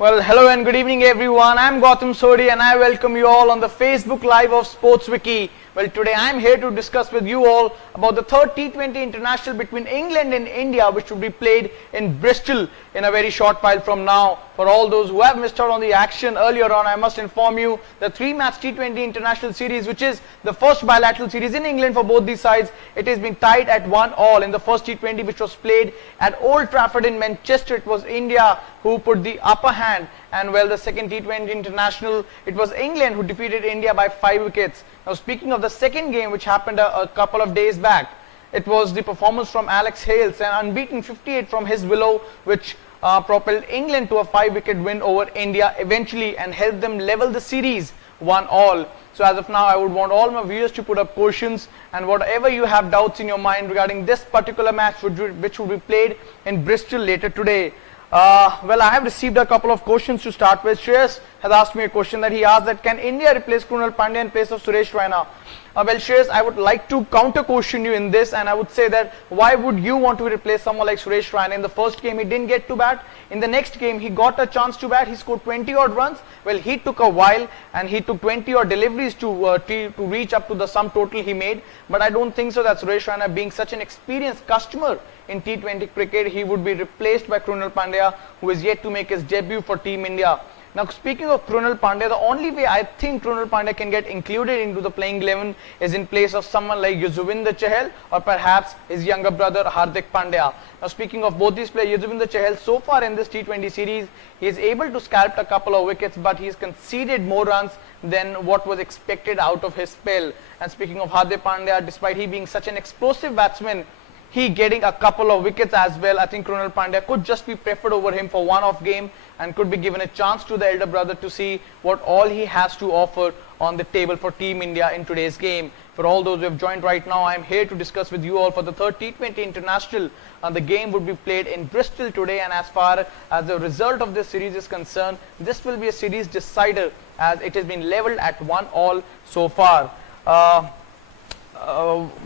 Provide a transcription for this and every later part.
Well, hello and good evening everyone. I'm Gautam Sodi and I welcome you all on the Facebook Live of Sports Wiki. Well, today I'm here to discuss with you all about the third T20 international between England and India, which will be played in Bristol in a very short while from now. For all those who have missed out on the action earlier on, I must inform you the three-match T20 international series, which is the first bilateral series in England for both these sides, it has been tied at 1-1 in the first T20, which was played at Old Trafford in Manchester. It was India who put the upper hand, and well, the second T20 international, it was England who defeated India by 5 wickets. Now, speaking of the second game, which happened a couple of days back, it was the performance from Alex Hales, an unbeaten 58 from his willow, which propelled England to a 5-wicket win over India eventually and helped them level the series 1-1. So as of now, I would want all my viewers to put up questions and whatever you have doubts in your mind regarding this particular match which will be played in Bristol later today. Well, I have received a couple of questions to start with. Shreyas has asked me a question that he asked that can India replace Krunal Pandya in place of Suresh Raina? Well, Shreyas, I would like to counter question you in this, and I would say that why would you want to replace someone like Suresh Raina? In the first game he didn't get to bat. In the next game he got a chance to bat. He scored 20 odd runs. Well, he took a while and he took 20 odd deliveries to reach up to the sum total he made. But I don't think so that Suresh Raina, being such an experienced customer in T20 cricket, he would be replaced by Krunal Pandya, who is yet to make his debut for Team India. Now, speaking of Krunal Pandya, the only way I think Krunal Pandya can get included into the playing 11 is in place of someone like Yuzvendra Chahal or perhaps his younger brother Hardik Pandya. Now, speaking of both these players, Yuzvendra Chahal, so far in this T20 series, he is able to scalp a couple of wickets, but he's conceded more runs than what was expected out of his spell. And speaking of Hardik Pandya, despite he being such an explosive batsman, he getting a couple of wickets as well. I think Krunal Pandya could just be preferred over him for one-off game and could be given a chance to the elder brother to see what all he has to offer on the table for Team India in today's game. For all those who have joined right now, I am here to discuss with you all for the third T20 international, and the game would be played in Bristol today. And as far as the result of this series is concerned, this will be a series decider as it has been leveled at 1-1 so far.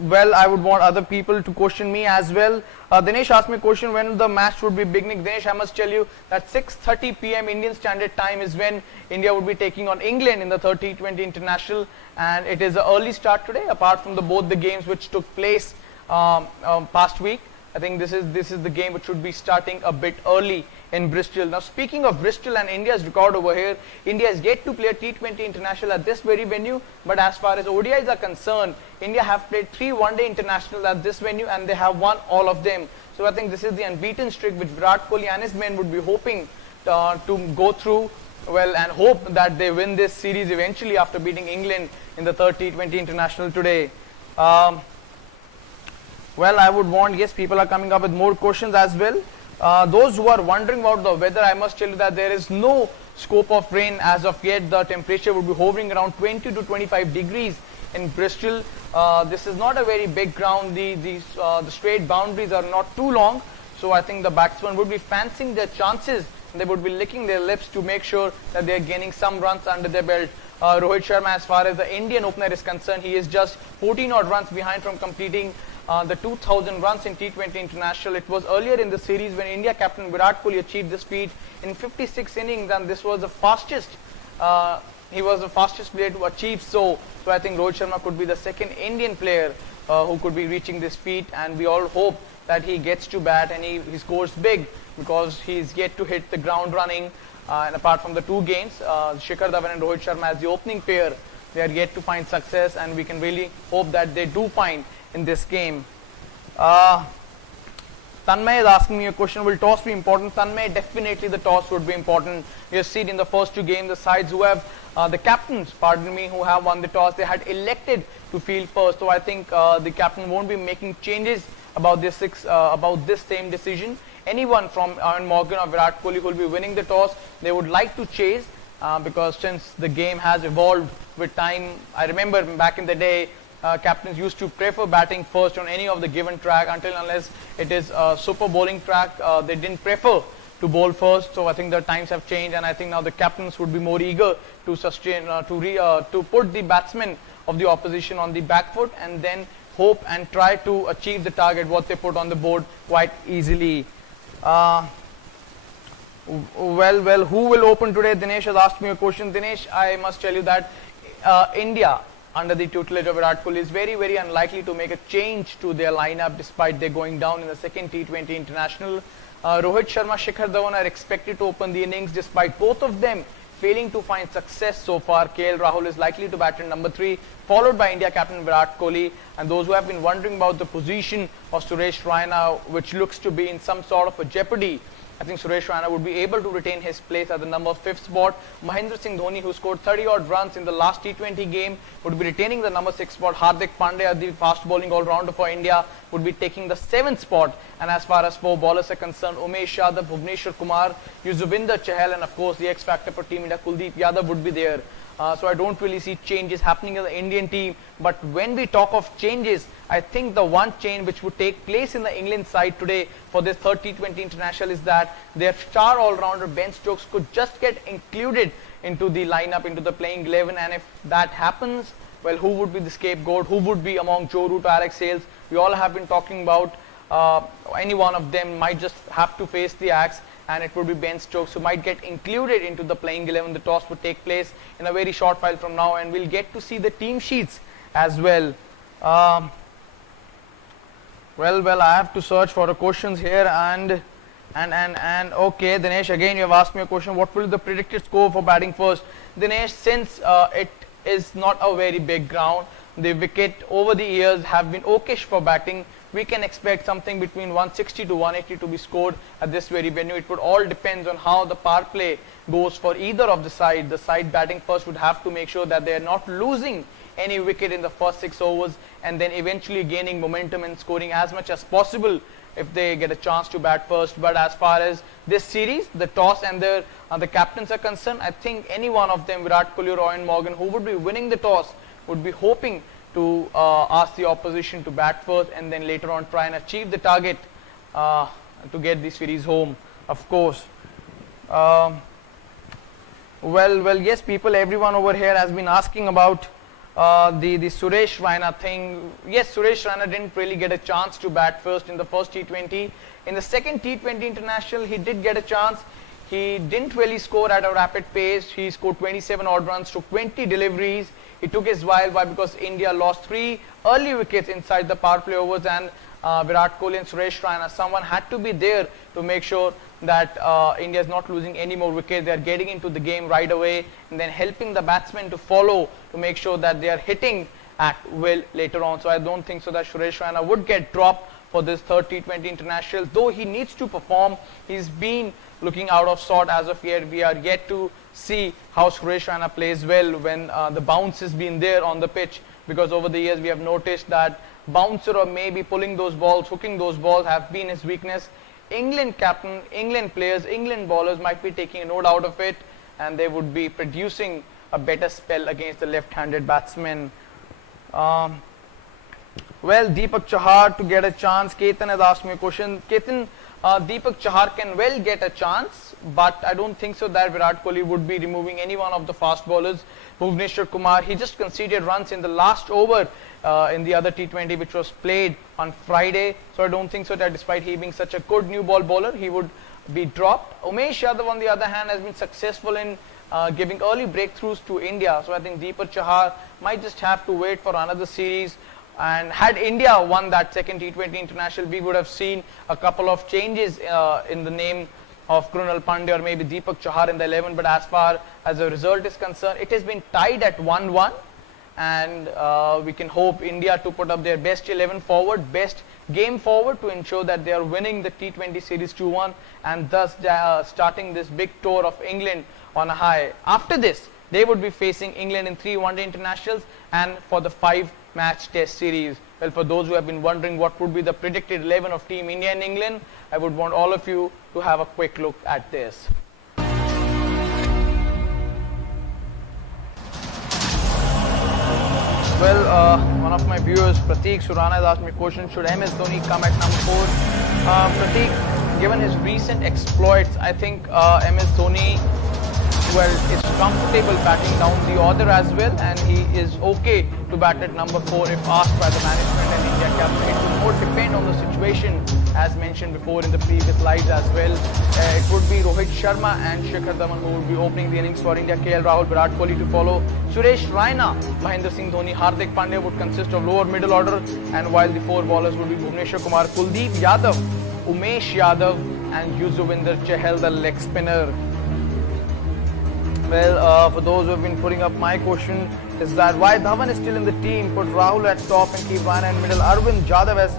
Well, I would want other people to question me as well. Dinesh asked me a question when the match would be beginning. Dinesh, I must tell you that 6:30 p.m. Indian Standard Time is when India would be taking on England in the third T20 international, and it is an early start today. Apart from both the games which took place past week, I think this is the game which should be starting a bit early in Bristol. Now, speaking of Bristol and India's record over here, India is yet to play a T20 international at this very venue, but as far as ODIs are concerned, India have played 3 one-day internationals at this venue and they have won all of them. So I think this is the unbeaten streak which Virat Kohli and his men would be hoping to go through, well, and hope that they win this series eventually after beating England in the third T20 international today. Well, I would want, yes, people are coming up with more questions as well. Those who are wondering about the weather, I must tell you that there is no scope of rain as of yet. The temperature would be hovering around 20 to 25 degrees in Bristol. This is not a very big ground. The straight boundaries are not too long. So I think the batsmen would be fancying their chances. They would be licking their lips to make sure that they are gaining some runs under their belt. Rohit Sharma, as far as the Indian opener is concerned, he is just 14 odd runs behind from completing the 2,000 runs in T20 international. It was earlier in the series when India captain Virat Kohli achieved this feat in 56 innings, and this was the fastest. He was the fastest player to achieve so. So I think Rohit Sharma could be the second Indian player who could be reaching this feat, and we all hope that he gets to bat and he scores big, because he is yet to hit the ground running. And apart from the 2 games, Shikhar Dhawan and Rohit Sharma as the opening pair, they are yet to find success, and we can really hope that they do find in this game. Tanmay is asking me a question, will toss be important? Tanmay, definitely the toss would be important. We have seen in the first 2 games, the sides who have, the captains, pardon me, who have won the toss, they had elected to field first. So I think the captain won't be making changes about this same decision. Anyone from Aaron Morgan or Virat Kohli who will be winning the toss, they would like to chase because since the game has evolved with time, I remember back in the day, captains used to prefer batting first on any of the given track until unless it is a super bowling track. They didn't prefer to bowl first. So I think the times have changed, and I think now the captains would be more eager to sustain, to put the batsmen of the opposition on the back foot and then hope and try to achieve the target what they put on the board quite easily. Well, who will open today? Dinesh has asked me a question. Dinesh, I must tell you that India, under the tutelage of Virat Kohli, is very, very unlikely to make a change to their lineup despite they going down in the second T20 international. Rohit Sharma, Shikhar Dhawan are expected to open the innings despite both of them failing to find success so far. KL Rahul is likely to bat in number 3, followed by India captain Virat Kohli. And those who have been wondering about the position of Suresh Raina, which looks to be in some sort of a jeopardy, I think Suresh Raina would be able to retain his place at the number 5th spot. Mahendra Singh Dhoni, who scored 30 odd runs in the last T20 game, would be retaining the number 6 spot. Hardik Pandya, the fast bowling all-rounder for India, would be taking the 7th spot. And as far as 4 bowlers are concerned, Umesh Yadav, Bhuvneshwar Kumar, Yuzvendra Chahal, and of course the X-factor for Team India, Kuldeep Yadav, would be there. So I don't really see changes happening in the Indian team. But when we talk of changes, I think the one change which would take place in the England side today for this third T20 international is that their star all-rounder Ben Stokes could just get included into the lineup, into the playing 11. And if that happens, well, who would be the scapegoat? Who would be among Joe Root or Alex Hales? We all have been talking about any one of them might just have to face the axe, and it would be Ben Stokes who might get included into the playing 11. The toss would take place in a very short while from now, and we'll get to see the team sheets as well. Well, I have to search for the questions here, and okay, Dinesh, again you have asked me a question. What will be the predicted score for batting first? Dinesh, since it is not a very big ground, the wicket over the years have been okayish for batting. We can expect something between 160 to 180 to be scored at this very venue. It would all depend on how the power play goes for either of the side. The side batting first would have to make sure that they are not losing any wicket in the first 6 overs, and then eventually gaining momentum and scoring as much as possible if they get a chance to bat first. But as far as this series, the toss and the captains are concerned, I think any one of them, Virat Kohli or Eoin Morgan, who would be winning the toss, would be hoping to ask the opposition to bat first and then later on try and achieve the target to get the series home, of course. Well, yes, people, everyone over here has been asking about the Suresh Raina thing. Yes, Suresh Raina didn't really get a chance to bat first in the first T20. In the second T20 international, he did get a chance. He didn't really score at a rapid pace. He scored 27 odd runs, took 20 deliveries. It took his while. Why? Because India lost 3 early wickets inside the power play overs, and Virat Kohli and Suresh Raina, someone had to be there to make sure that India is not losing any more wickets. They are getting into the game right away and then helping the batsmen to follow to make sure that they are hitting at will later on. So I don't think so that Suresh Raina would get dropped for this third T20 international, though he needs to perform. He's been looking out of sort as of yet. We are yet to see how Suresh Raina plays well when the bounce has been there on the pitch, because over the years we have noticed that bouncer or maybe pulling those balls, hooking those balls have been his weakness. England captain, England players, England bowlers might be taking a note out of it, and they would be producing a better spell against the left-handed batsmen. Well, Deepak Chahar to get a chance. Ketan has asked me a question. Ketan, Deepak Chahar can well get a chance, but I don't think so that Virat Kohli would be removing any one of the fast bowlers. Bhuvneshwar Kumar, he just conceded runs in the last over in the other T20 which was played on Friday. So I don't think so that despite he being such a good new ball bowler, he would be dropped. Umesh Yadav on the other hand has been successful in giving early breakthroughs to India. So I think Deepak Chahar might just have to wait for another series. And had India won that second T20 international, we would have seen a couple of changes in the name of Krunal Pandya or maybe Deepak Chahar in the 11. But as far as the result is concerned, it has been tied at 1-1. And we can hope India to put up their best 11 forward, best game forward to ensure that they are winning the T20 series 2-1 and thus starting this big tour of England on a high. After this, they would be facing England in 3 one-day internationals and for the 5-match test series. Well, for those who have been wondering what would be the predicted 11 of Team India and England, I would want all of you to have a quick look at this. Well, one of my viewers, Prateek Surana, has asked me a question: should MS Dhoni come at number 4? Prateek, given his recent exploits, I think MS Dhoni well, is comfortable batting down the order as well, and he is okay to bat at number 4 if asked by the management and India captain. It will more depend on the situation, as mentioned before in the previous slides as well. It would be Rohit Sharma and Shikhar Dhawan who would be opening the innings for India. KL Rahul, Virat Kohli to follow. Suresh Raina, Mahendra Singh Dhoni, Hardik Pandya would consist of lower middle order, and while the 4 bowlers would be Bhuvneshwar Kumar, Kuldeep Yadav, Umesh Yadav and Yuzvendra Chahal, the leg spinner. Well, for those who have been putting up, my question is that why Dhawan is still in the team, put Rahul at top and keep Raina in middle. Arvind Jadhav has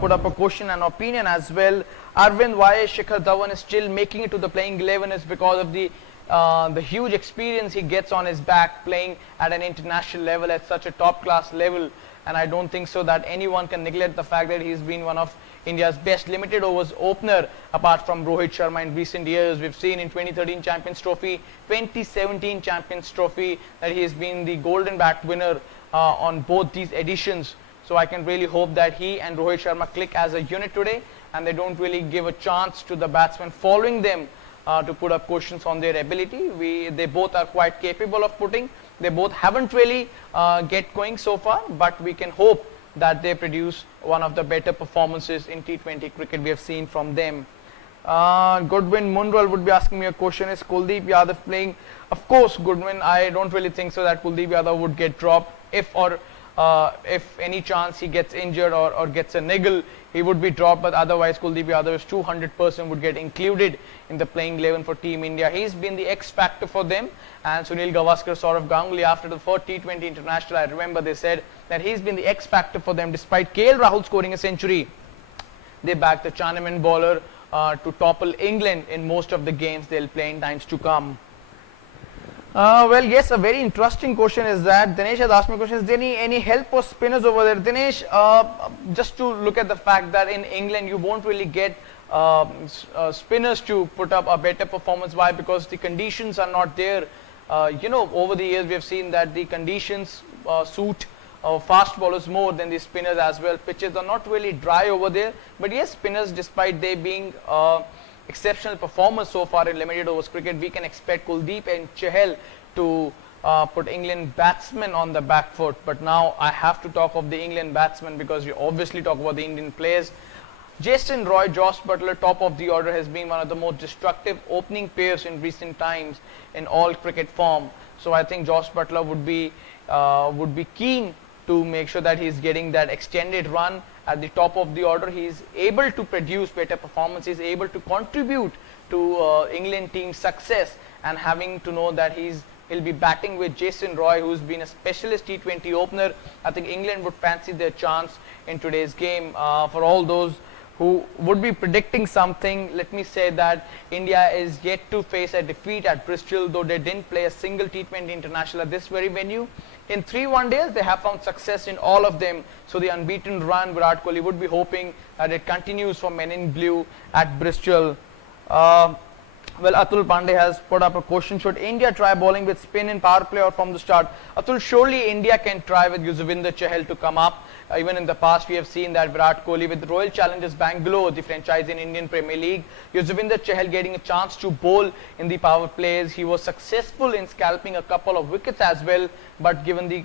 put up a question and opinion as well. Arvind, why Shikhar Dhawan is still making it to the playing 11 is because of the huge experience he gets on his back playing at an international level at such a top class level, and I don't think so that anyone can neglect the fact that he's been one of India's best limited overs opener apart from Rohit Sharma in recent years. We've seen in 2013 Champions Trophy, 2017 Champions Trophy that he has been the golden bat winner on both these editions. So I can really hope that he and Rohit Sharma click as a unit today and they don't really give a chance to the batsmen following them to put up questions on their ability. They both are quite capable of putting. They both haven't really get going so far, but we can hope that they produce one of the better performances in T20 cricket we have seen from them. Goodwin Munral would be asking me a question, is Kuldeep Yadav playing? Of course, Goodwin, I don't really think so that Kuldeep Yadav would get dropped. If any chance he gets injured or gets a niggle, he would be dropped, but otherwise Kuldeep Yadav is 200% would get included in the playing 11 for Team India. He's been the X factor for them, and Sunil Gavaskar, Saurav Ganguly, after the first T20 international, I remember they said that he's been the X factor for them. Despite KL Rahul scoring a century, they backed the Chinaman bowler to topple England in most of the games they'll play in times to come. Well, yes, a very interesting question is that Dinesh has asked me a question, is there any help for spinners over there? Dinesh, just to look at the fact that in England you won't really get spinners to put up a better performance. Why? Because the conditions are not there. Over the years we have seen that the conditions suit fast bowlers more than the spinners as well. Pitches are not really dry over there, but yes, spinners, despite they being exceptional performers so far in limited overs cricket, we can expect Kuldeep and Chahal to put England batsmen on the back foot. But now I have to talk of the England batsmen because you obviously talk about the Indian players. Jason Roy, Josh Butler, top of the order, has been one of the most destructive opening pairs in recent times in all cricket form. So I think Josh Butler would be keen to make sure that he's getting that extended run at the top of the order. He's able to produce better performances, able to contribute to England team's success, and having to know that he'll be batting with Jason Roy, who's been a specialist T20 opener. I think England would fancy their chance in today's game. For all those who would be predicting something, let me say that India is yet to face a defeat at Bristol, though they didn't play a single T20 international at this very venue. In 3 one-days, they have found success in all of them. So the unbeaten run, Virat Kohli would be hoping that it continues for Men in Blue at Bristol. Well, Atul Pandey has put up a question, should India try bowling with spin in power play or from the start? Atul, surely India can try with Yuzvendra Chahal to come up. Even in the past, we have seen that Virat Kohli with Royal Challengers Bangalore, the franchise in Indian Premier League, Yuzvendra Chahal getting a chance to bowl in the power plays. He was successful in scalping a couple of wickets as well, but given the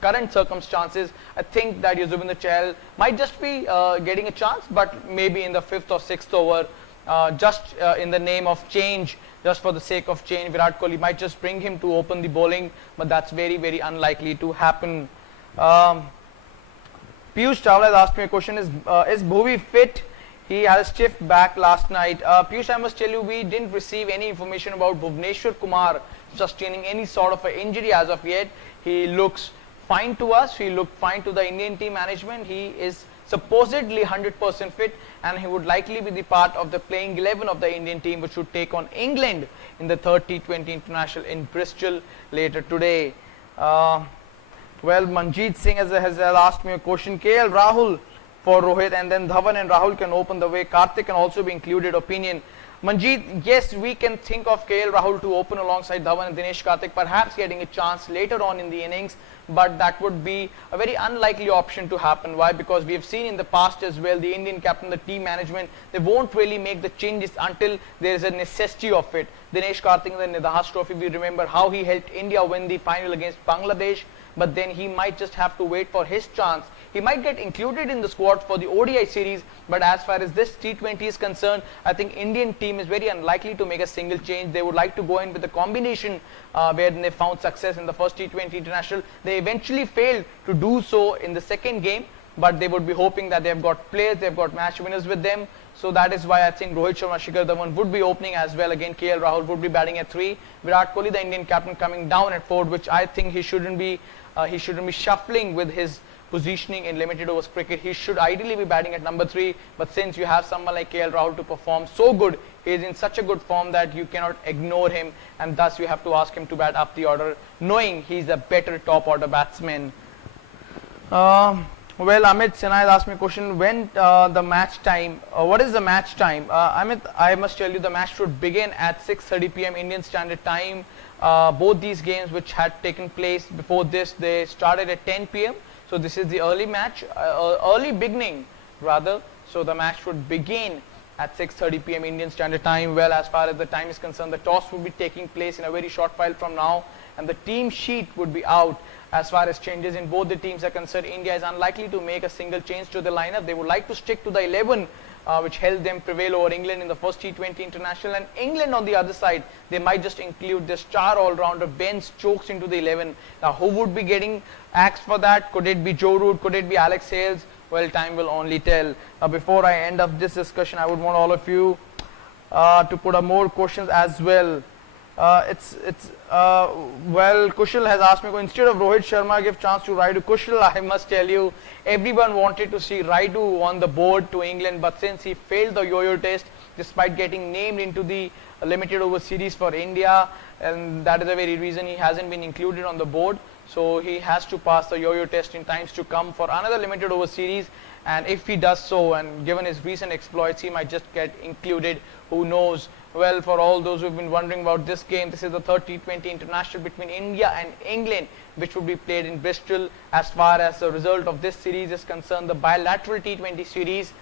current circumstances, I think that Yuzvendra Chahal might just be getting a chance, but maybe in the 5th or 6th over, just in the name of change, just for the sake of change, Virat Kohli might just bring him to open the bowling, but that's very, very unlikely to happen. Piyush Chawla has asked me a question, is Bhuvi fit? He had a stiff back last night. Piyush, I must tell you, we didn't receive any information about Bhuvneshwar Kumar sustaining any sort of an injury as of yet. He looks fine to us. He looked fine to the Indian team management. He is supposedly 100% fit, and he would likely be the part of the playing 11 of the Indian team, which would take on England in the third T20 international in Bristol later today. Well, Manjeet Singh has asked me a question. KL Rahul for Rohit, and then Dhawan and Rahul can open the way. Karthik can also be included. Opinion. Manjeet, yes, we can think of KL Rahul to open alongside Dhawan and Dinesh Karthik, perhaps getting a chance later on in the innings. but that would be a very unlikely option to happen. Why? Because we have seen in the past as well, the Indian captain, the team management, they won't really make the changes until there is a necessity of it. Dinesh Karthik in the Nidahas Trophy, we remember how he helped India win the final against Bangladesh, but then he might just have to wait for his chance. He might get included in the squad for the ODI series, but as far as this T20 is concerned, I think Indian team is very unlikely to make a single change. They would like to go in with a combination where they found success in the first T20 international. They eventually failed to do so in the second game, but they would be hoping that they've got players, they've got match winners with them. So that is why I think Rohit Sharma, Shikhar Dhawan would be opening as well. Again, KL Rahul would be batting at 3. Virat Kohli, the Indian captain, coming down at 4, which I think he shouldn't be shuffling with his positioning in limited overs cricket. He should ideally be batting at number 3, but since you have someone like KL Rahul to perform so good, he is in such a good form that you cannot ignore him, and thus you have to ask him to bat up the order, knowing he's a better top order batsman. Well, Amit Sinha has asked me a question, when the match time, what is the match time? Amit, I must tell you the match should begin at 6:30 p.m. Indian Standard Time. Both these games which had taken place before this, they started at 10 p.m. So this is the early match, early beginning rather. So the match should begin at 6:30 p.m. Indian Standard Time. Well, as far as the time is concerned, the toss will be taking place in a very short while from now, and the team sheet would be out. As far as changes in both the teams are concerned, India is unlikely to make a single change to the lineup. They would like to stick to the 11 which helped them prevail over England in the first T20 international, and England on the other side, they might just include the star all-rounder Ben Stokes into the 11. Now, who would be getting axed for that? Could it be Joe Root? Could it be Alex Hales? Well, time will only tell. Before I end up this discussion, I would want all of you to put up more questions as well. Well, Kushal has asked me, instead of Rohit Sharma, give chance to Raidu. Kushal, I must tell you, everyone wanted to see Raidu on the board to England, but since he failed the yo-yo test, despite getting named into the limited over series for India, and that is the very reason he hasn't been included on the board. So he has to pass the yo-yo test in times to come for another limited over series, and if he does so, and given his recent exploits, he might just get included. Who knows? Well, for all those who have been wondering about this game, this is the third T20 international between India and England, which will be played in Bristol. As far as the result of this series is concerned, the bilateral T20 series,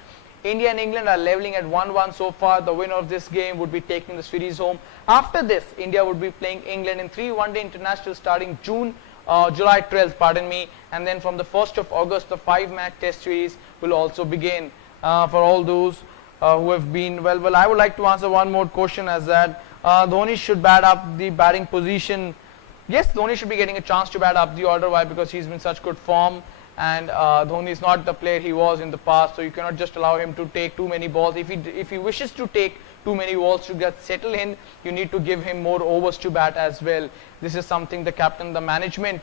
India and England are leveling at 1-1 so far. The winner of this game would be taking the series home. After this, India would be playing England in 3 one-day internationals starting July 12th, pardon me, and then from the 1st of August, the 5-match test series will also begin. For all those who have been, well, I would like to answer one more question, as that Dhoni should bat up the batting position. Yes, Dhoni should be getting a chance to bat up the order. Why? Because he's been such good form, and Dhoni is not the player he was in the past, so you cannot just allow him to take too many balls. If he wishes to take too many balls to get settled in, you need to give him more overs to bat as well. This is something the captain, the management,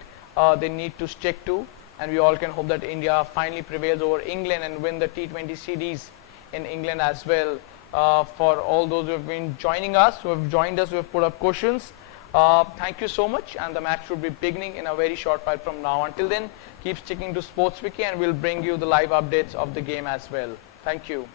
they need to stick to, and we all can hope that India finally prevails over England and win the T20 series in England as well. For all those who have been joining us, who have joined us, who have put up questions, thank you so much, and the match should be beginning in a very short while from now. Until then, keep sticking to Sports Wiki, and we'll bring you the live updates of the game as well. Thank you.